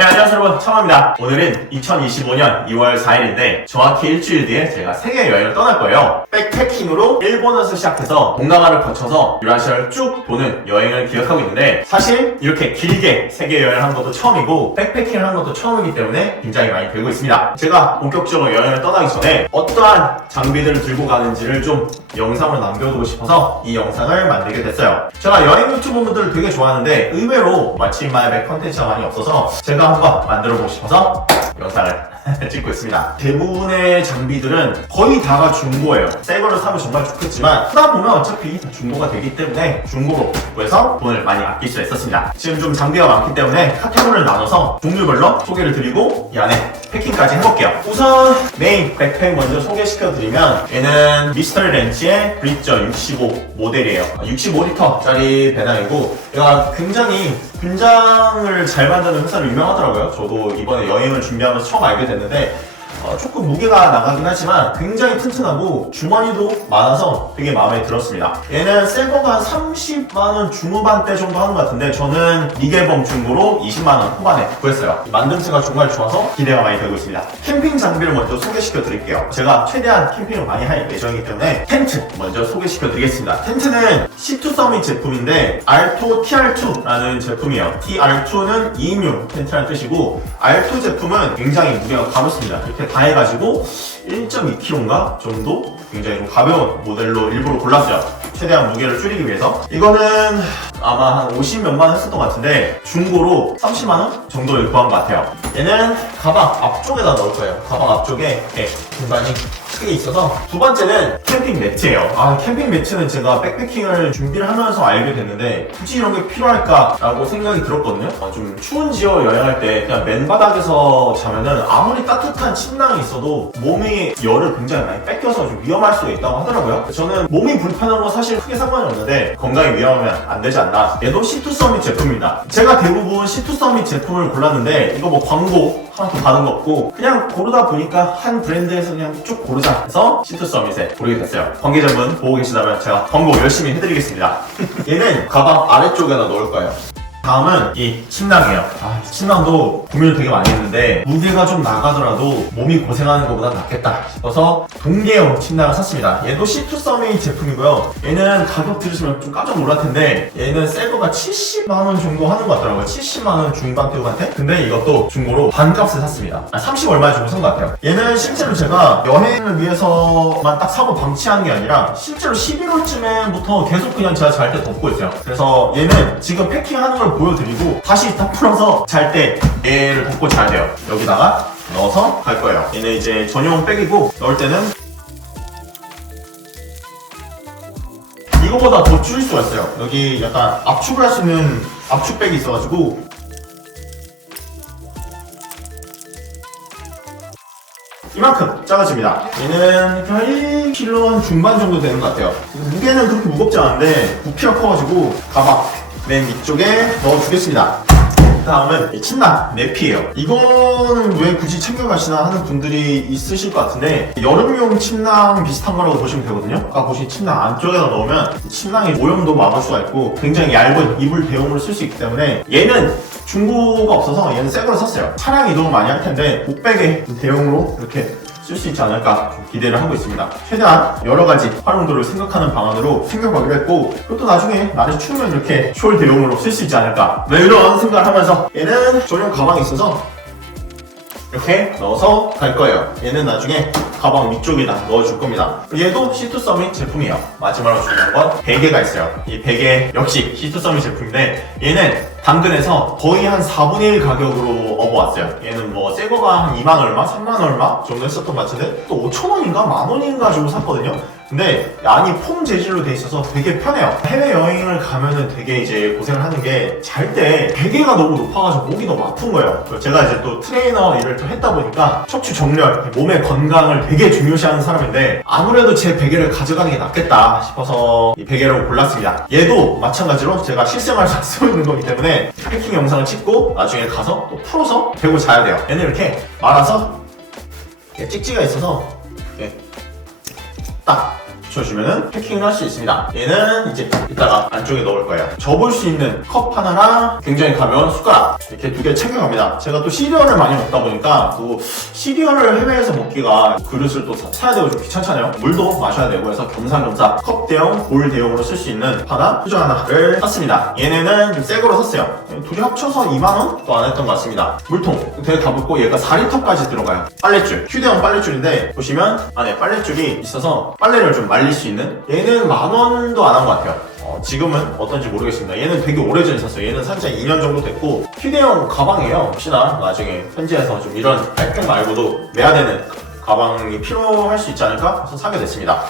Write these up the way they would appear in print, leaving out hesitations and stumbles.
네, 안녕하세요 여러분, 청아입니다. 오늘은 2025년 2월 4일인데 정확히 일주일 뒤에 제가 세계 여행을 떠날 거예요. 백패킹으로 일본에서 시작해서 동남아를 거쳐서 유라시아를 쭉 도는 여행을 기획하고 있는데, 사실 이렇게 길게 세계 여행을 한 것도 처음이고 백패킹을 한 것도 처음이기 때문에 굉장히 많이 배우고 있습니다. 제가 본격적으로 여행을 떠나기 전에 어떠한 장비들을 들고 가는지를 좀 영상으로 남겨두고 싶어서 이 영상을 만들게 됐어요. 제가 여행 유튜브 분들을 되게 좋아하는데 의외로 마침마의 컨텐츠가 많이 없어서 제가 한번 만들어보고 싶어서 영상을 찍고 있습니다. 대부분의 장비들은 거의 다가 중고예요. 새 거를 사면 정말 좋겠지만 쓰다 보면 어차피 다 중고가 되기 때문에 중고로 구해서 돈을 많이 아낄 수 있었습니다. 지금 좀 장비가 많기 때문에 카테고리를 나눠서 종류별로 소개를 드리고 이 안에 패킹까지 해볼게요. 우선 메인 백팩 먼저 소개시켜드리면, 얘는 미스터리 렌치의 브리저 65 모델이에요. 65리터짜리 배낭이고 얘가 굉장히 분장을 잘 만드는 회사로 유명하더라고요. 저도 이번에 여행을 준비하면서 처음 알게 됐는데 조금 무게가 나가긴 하지만 굉장히 튼튼하고 주머니도 많아서 되게 마음에 들었습니다. 얘는 새거가 한 30만원 중후반대 정도 하는 것 같은데 저는 미개봉 중고로 20만원 후반에 구했어요. 만듦새가 정말 좋아서 기대가 많이 되고 있습니다. 캠핑 장비를 먼저 소개시켜 드릴게요. 제가 최대한 캠핑을 많이 할 예정이기 때문에 텐트 먼저 소개시켜 드리겠습니다. 텐트는 C2 서밋 제품인데 알토 TR2라는 제품이에요. TR2는 2인용 텐트라는 뜻이고 R2 제품은 굉장히 무게가 가볍습니다. 이렇게 다 해가지고 1.2kg인가 정도 굉장히 좀 가벼운 모델로 일부러 골랐어요. 최대한 무게를 줄이기 위해서. 이거는 아마 한 50몇만 원 했었던 것 같은데 중고로 30만원 정도에 구한 것 같아요. 얘는 가방 앞쪽에다 넣을 거예요. 가방 앞쪽에 공간이 크게 있어서. 두 번째는 캠핑 매트예요. 캠핑 매트는 제가 백패킹을 준비를 하면서 알게 됐는데 굳이 이런 게 필요할까 라고 생각이 들었거든요. 좀 추운 지역 여행할 때 그냥 맨바닥에서 자면은 아무리 따뜻한 침낭이 있어도 몸이 열을 굉장히 많이 뺏겨서 좀 위험할 수가 있다고 하더라고요. 저는 몸이 불편한 건 사실 크게 상관이 없는데 건강이 위험하면 안 되지 않나. 얘도 C2 서밋 제품입니다. 제가 대부분 C2 서밋 제품을 골랐는데 이거 뭐 광고 하나도 받은 거 없고 그냥 고르다 보니까 한 브랜드에서 그냥 쭉 고르자 해서 C2 서밋에 고르게 됐어요. 관계자분 보고 계시다면 제가 광고 열심히 해드리겠습니다. 얘는 가방 아래쪽에다 넣을 거예요. 다음은 이 침낭이에요. 침낭도 고민을 되게 많이 했는데 무게가 좀 나가더라도 몸이 고생하는 것보다 낫겠다 싶어서 동계용 침낭을 샀습니다. 얘도 C2 서밋 제품이고요. 얘는 가격 들으시면 좀 깜짝 놀랄 텐데 얘는 새거가 70만원 정도 하는 것 같더라고요. 70만원 중반 대우한테. 근데 이것도 중고로 반값에 샀습니다. 30 얼마 주고 산 것 같아요. 얘는 실제로 제가 여행을 위해서만 딱 사고 방치한 게 아니라 실제로 11월쯤에부터 계속 그냥 제가 잘 때 덮고 있어요. 그래서 얘는 지금 패킹하는 걸 보여드리고 다시 다 풀어서 잘 때 얘를 덮고 자야 돼요. 여기다가 넣어서 갈 거예요. 얘는 이제 전용 백이고 넣을 때는 이거보다 더 줄일 수가 있어요. 여기 약간 압축을 할 수 있는 압축백이 있어가지고 이만큼 작아집니다. 얘는 한 1kg 중반 정도 되는 것 같아요. 무게는 그렇게 무겁지 않은데 부피가 커가지고 가방 맨 위쪽에 넣어주겠습니다. 다음은 이 침낭 내피예요. 이거는 왜 굳이 챙겨가시나 하는 분들이 있으실 것 같은데 여름용 침낭 비슷한 거라고 보시면 되거든요. 아까 보신 침낭 안쪽에다 넣으면 침낭의 오염도 막을 수가 있고 굉장히 얇은 이불 대용으로 쓸 수 있기 때문에 얘는 중고가 없어서 얘는 새 거를 샀어요. 차량 이동을 많이 할 텐데 목베개 대용으로 이렇게 쓸 수 있지 않을까 좀 기대를 하고 있습니다. 최대한 여러 가지 활용도를 생각하는 방안으로 챙겨가기로 했고, 그것도 나중에 날이 추우면 이렇게 숄 대용으로 쓸 수 있지 않을까 이런 생각을 하면서 얘는 전용 가방이 있어서 이렇게 넣어서 갈 거예요. 얘는 나중에 가방 위쪽에다 넣어줄 겁니다. 얘도 C2 서밋 제품이에요. 마지막으로 중요한 건 베개가 있어요. 이 베개 역시 C2 서밋 제품인데 얘는 당근에서 거의 한 4분의 1 가격으로 업어왔어요. 얘는 뭐 새거가 한 2만 얼마, 3만 얼마 정도 했었던 것 같은데 또 5천원인가 만원인가 주고 샀거든요. 근데 안이 폼 재질로 돼 있어서 되게 편해요. 해외여행을 가면은 되게 이제 고생을 하는 게 잘 때 베개가 너무 높아가지고 목이 너무 아픈 거예요. 제가 이제 또 트레이너 일을 좀 했다 보니까 척추 정렬, 몸의 건강을 되게 중요시하는 사람인데 아무래도 제 베개를 가져가는 게 낫겠다 싶어서 이 베개를 골랐습니다. 얘도 마찬가지로 제가 실생활에서 쓰고 있는 거기 때문에 패킹 영상을 찍고 나중에 가서 또 풀어서 베고 자야 돼요. 얘는 이렇게 말아서 찍지가 있어서 딱 붙여주면은 패킹을 할 수 있습니다. 얘는 이제 이따가 안쪽에 넣을 거예요. 접을 수 있는 컵 하나랑 굉장히 가벼운 숟가락 이렇게 두 개 챙겨갑니다. 제가 또 시리얼을 많이 먹다 보니까 또 시리얼을 해외에서 먹기가 그릇을 또 사야 되고 좀 귀찮잖아요. 물도 마셔야 되고 해서 겸사겸사 컵 대용, 볼 대용으로 쓸 수 있는 하나, 휴전 하나를 샀습니다. 얘네는 좀 새 거로 샀어요. 둘이 합쳐서 2만원? 또 안 했던 것 같습니다. 물통 되게 가볍고 얘가 4리터까지 들어가요. 빨랫줄, 휴대용 빨랫줄인데 보시면 안에 빨랫줄이 있어서 빨래를 좀 말릴 수 있는, 얘는 10,000원도 안 한 것 같아요. 지금은 어떤지 모르겠습니다. 얘는 되게 오래전에 샀어요. 얘는 산지 2년 정도 됐고 휴대용 가방이에요. 혹시나 나중에 현지에서 좀 이런 백팩 말고도 매야 되는 가방이 필요할 수 있지 않을까 해서 사게 됐습니다.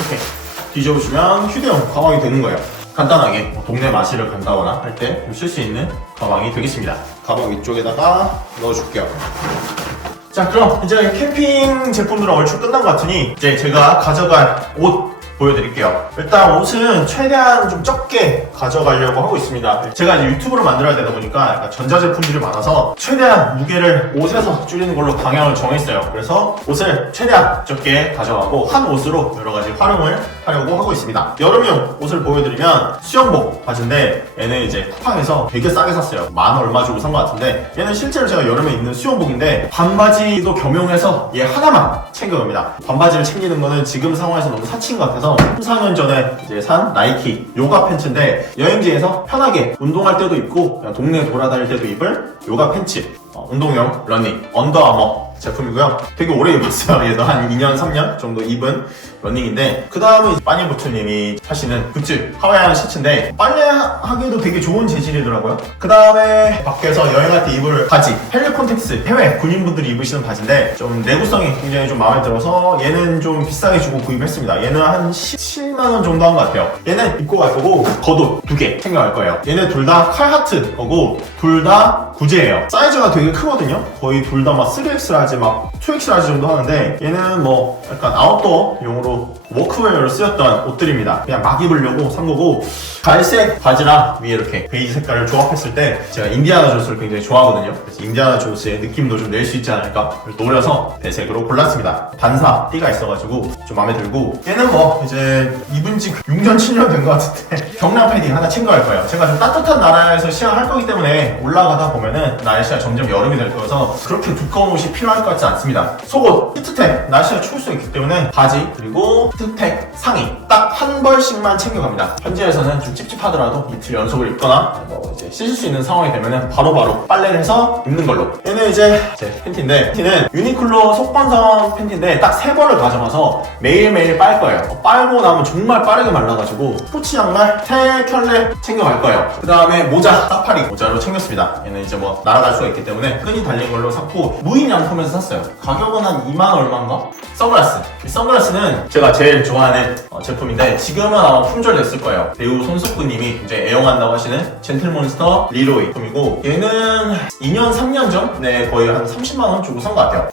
이렇게 뒤져보시면 휴대용 가방이 되는 거예요. 간단하게 동네 마실을 간다거나 할 때 쓸 수 있는 가방이 되겠습니다. 가방 위쪽에다가 넣어줄게요. 자, 그럼 이제 캠핑 제품들은 얼추 끝난 것 같으니 이제 제가 가져갈 옷 보여드릴게요. 일단 옷은 최대한 좀 적게 가져가려고 하고 있습니다. 제가 이제 유튜브를 만들어야 되다 보니까 약간 전자제품들이 많아서 최대한 무게를 옷에서 줄이는 걸로 방향을 정했어요. 그래서 옷을 최대한 적게 가져가고 한 옷으로 여러 가지 활용을 하려고 하고 있습니다. 여름용 옷을 보여드리면 수영복 바지인데 얘는 이제 쿠팡에서 되게 싸게 샀어요. 10,000원 얼마 주고 산 것 같은데 얘는 실제로 제가 여름에 입는 수영복인데 반바지도 겸용해서 얘 하나만 챙겨갑니다. 반바지를 챙기는 거는 지금 상황에서 너무 사치인 것 같아서 3, 4년 전에 이제 산 나이키 요가 팬츠인데 여행지에서 편하게 운동할 때도 입고 그냥 동네 돌아다닐 때도 입을 요가 팬츠, 운동용 러닝 언더아머 제품이고요. 되게 오래 입었어요. 얘도 한 2년, 3년 정도 입은 러닝인데, 그 다음은 빠니보트님이 하시는 굿즈 하와이안 셔츠인데 빨래하기에도 되게 좋은 재질이더라고요. 그 다음에 밖에서 여행할 때 입을 바지, 헬리 콘텍스 해외 군인분들이 입으시는 바지인데 좀 내구성이 굉장히 좀 마음에 들어서 얘는 좀 비싸게 주고 구입했습니다. 얘는 한 17만원 정도 한 것 같아요. 얘는 입고 갈 거고 겉옷 2개 챙겨갈 거예요. 얘네 둘 다 칼하트 거고 둘 다 구제예요. 사이즈가 되게 크거든요. 거의 둘 다 막 3X라지 막 2X라지 정도 하는데 얘는 뭐 약간 아웃도어용으로 워크웨어로 쓰였던 옷들입니다. 그냥 막 입으려고 산 거고, 갈색 바지랑 위에 이렇게 베이지 색깔을 조합했을 때 제가 인디아나 존스를 굉장히 좋아하거든요. 그래서 인디아나 존스의 느낌도 좀 낼 수 있지 않을까 노려서 배색으로 골랐습니다. 반사 띠가 있어가지고 좀 마음에 들고, 얘는 뭐 이제 입은 지 6년 7년 된 것 같은데 경량 패딩 하나 챙겨갈 거예요. 제가 좀 따뜻한 나라에서 시향할 거기 때문에 올라가다 보면은 날씨가 점점 여름이 될 거여서 그렇게 두꺼운 옷이 필요할 것 같지 않습니다. 속옷, 히트텍, 날씨가 추울 수 있기 때문에 바지 그리고 히트텍 상의 딱 한 벌씩만 챙겨갑니다. 현지에서는 좀 찝찝하더라도 이틀 연속을 입거나 뭐 이제 씻을 수 있는 상황이 되면은 바로바로 빨래를 해서 입는 걸로. 얘는 이제 제 팬티인데, 팬티는 유니클로 속건성 팬티인데 딱 3벌을 가져가서 매일매일 빨 거예요. 빨고 나면 정말 빠르게 말라가지고 스포츠 양말 3켤레 챙겨갈 거예요. 그 다음에 모자, 사파리 모자로 챙겼습니다. 얘는 이제 뭐 날아갈 수가 있기 때문에 끈이 달린 걸로 샀고, 무인 양품에서 샀어요. 가격은 한 2만 얼마인가? 선글라스. 이 선글라스는 제가 제일 좋아하는 제품인데 지금은 아마 품절 됐을 거예요. 배우 손석구님이 이제 애용한다고 하시는 젠틀몬스터 리로이 제품이고, 얘는 2년, 3년 전에 거의 한 30만원 주고 산 것 같아요.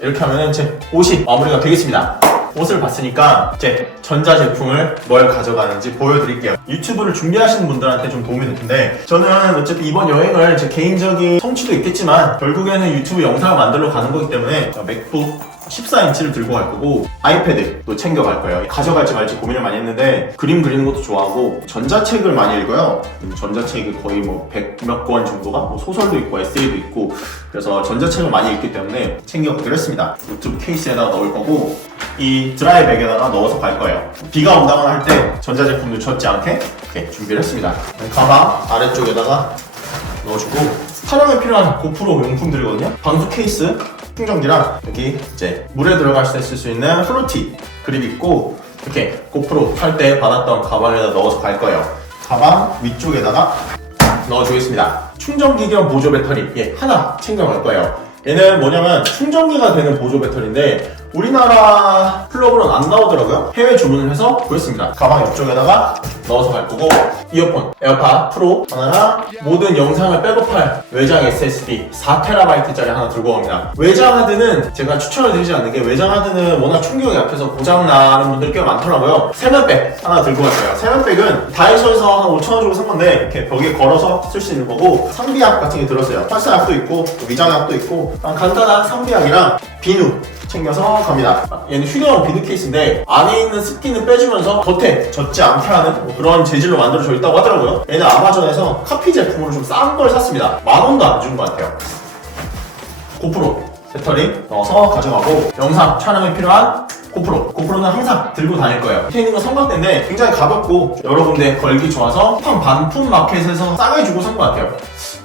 이렇게 하면은 제 옷이 마무리가 되겠습니다. 옷을 봤으니까 이제 전자제품을 뭘 가져가는지 보여드릴게요. 유튜브를 준비하시는 분들한테 좀 도움이 될 텐데, 저는 어차피 이번 여행을 제 개인적인 성취도 있겠지만 결국에는 유튜브 영상을 만들러 가는 거기 때문에 맥북 14인치를 들고 갈 거고 아이패드도 챙겨갈 거예요. 가져갈지 말지 고민을 많이 했는데 그림 그리는 것도 좋아하고 전자책을 많이 읽어요. 전자책이 거의 뭐 100몇 권 정도가 뭐 소설도 있고 에세이도 있고, 그래서 전자책을 많이 읽기 때문에 챙겨가기로 했습니다. 노트북 케이스에다가 넣을 거고 이 드라이백에다가 넣어서 갈 거예요. 비가 온다거나 할 때 전자제품도 젖지 않게 이렇게 준비를 했습니다. 가방 아래쪽에다가 넣어주고, 촬영에 필요한 고프로 용품들이거든요. 방수 케이스, 충전기랑 여기 이제 물에 들어갈 때 쓸 수 있는 플로티 그립 있고, 이렇게 고프로 탈 때 받았던 가방에다 넣어서 갈 거예요. 가방 위쪽에다가 넣어주겠습니다. 충전기 겸 보조 배터리 하나 챙겨갈 거예요. 얘는 뭐냐면 충전기가 되는 보조 배터리인데 우리나라 플러그로는 안 나오더라고요. 해외 주문을 해서 구했습니다. 가방 옆쪽에다가 넣어서 갈 거고, 이어폰 에어팟 프로 하나랑 모든 영상을 백업할 외장 SSD 4TB짜리 하나 들고 갑니다. 외장 하드는 제가 추천을 드리지 않는 게, 외장 하드는 워낙 충격이 약해서 고장나는 분들이 꽤 많더라고요. 세면백 하나 들고 갔어요. 세면백은 다이소에서 한 5,000원 주고 산 건데 이렇게 벽에 걸어서 쓸 수 있는 거고, 상비약 같은 게 들었어요. 활사약도 있고 위장약도 있고 간단한 상비약이랑 비누 챙겨서 갑니다. 얘는 휴대용 비닐 케이스인데 안에 있는 습기는 빼주면서 겉에 젖지 않게 하는 뭐 그런 재질로 만들어져 있다고 하더라고요. 얘는 아마존에서 카피 제품으로 좀 싼 걸 샀습니다. 10,000원도 안 준 것 같아요. 고프로 배터리 넣어서 가져가고, 영상 촬영에 필요한 고프로는 항상 들고 다닐 거예요. 밑에 있는 건 삼각대인데 굉장히 가볍고 여러 군데 걸기 좋아서 쿠팡 반품 마켓에서 싸게 주고 산 것 같아요.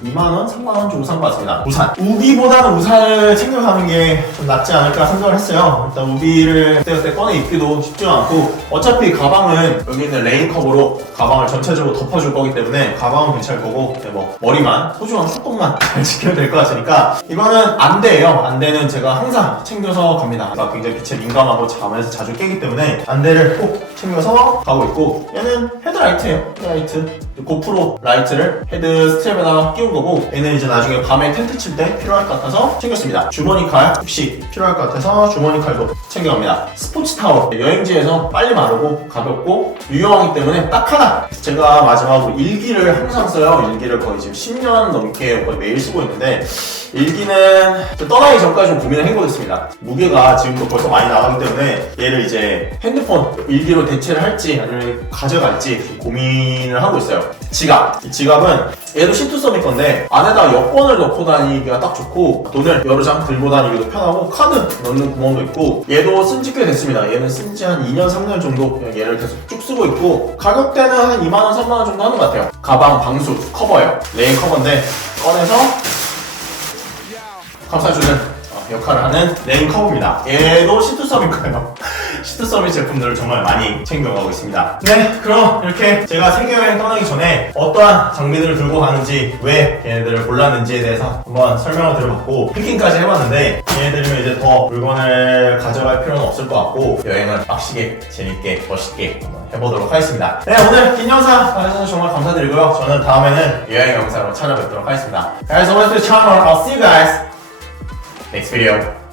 2만원, 3만원 주고 산 것 같습니다. 우산. 우비보다는 우산을 챙겨가는 게 좀 낫지 않을까 생각을 했어요. 일단 우비를 그때그때 꺼내 입기도 쉽지 않고, 어차피 가방은 여기 있는 레인컵으로 가방을 전체적으로 덮어줄 거기 때문에 가방은 괜찮을 거고, 뭐 머리만, 소중한 조금만 잘 지켜야 될 것 같으니까 이거는 안대예요. 안대는 제가 항상 챙겨서 갑니다. 제가 굉장히 빛에 민감하고 잠에서 자주 깨기 때문에 안대를 꼭 챙겨서 가고 있고, 얘는 헤드라이트예요. 헤드라이트. 고프로 라이트를 헤드 스트랩에다가 끼운 거고, 얘는 이제 나중에 밤에 텐트 칠 때 필요할 것 같아서 챙겼습니다. 주머니 칼 혹시 필요할 것 같아서 주머니 칼도 챙겨갑니다. 스포츠 타월. 여행지에서 빨리 마르고 가볍고 유용하기 때문에 딱 하나. 제가 마지막으로 일기를 항상 써요. 일기를 거의 지금 10년 넘게 거의 매일 쓰고 있는데, 일기는 떠나기 전까지 좀 고민을 해보겠습니다. 무게가 지금도 벌써 많이 나가기 때문에 얘를 이제 핸드폰 일기로 대체를 할지 아니면 가져갈지 고민을 하고 있어요. 지갑. 이 지갑은 얘도 C2썸일 건데 안에다 여권을 넣고 다니기가 딱 좋고, 돈을 여러 장 들고 다니기도 편하고, 카드 넣는 구멍도 있고, 얘도 쓴지 꽤 됐습니다. 얘는 쓴지 한 2년, 3년 정도 그냥 얘를 계속 쭉 쓰고 있고, 가격대는 한 2만원, 3만원 정도 하는 것 같아요. 가방 방수 커버예요. 레인 커버인데 꺼내서 감싸주는 역할을 하는 레인 커버입니다. 얘도 C2썸일 거예요. C2썸의 제품들을 정말 많이 챙겨가고 있습니다. 네, 그럼 이렇게 제가 세계여행 떠나기 전에 어떠한 장비들을 들고 가는지, 왜 얘네들을 골랐는지에 대해서 한번 설명을 드려봤고, 패킹까지 해봤는데, 얘네들이면 이제 더 물건을 가져갈 필요는 없을 것 같고, 여행을 빡시게, 재밌게, 멋있게 한번 해보도록 하겠습니다. 네, 오늘 긴 영상 봐주셔서 정말 감사드리고요. 저는 다음에는 여행 영상으로 찾아뵙도록 하겠습니다. Guys, always to the channel. I'll see you guys next video.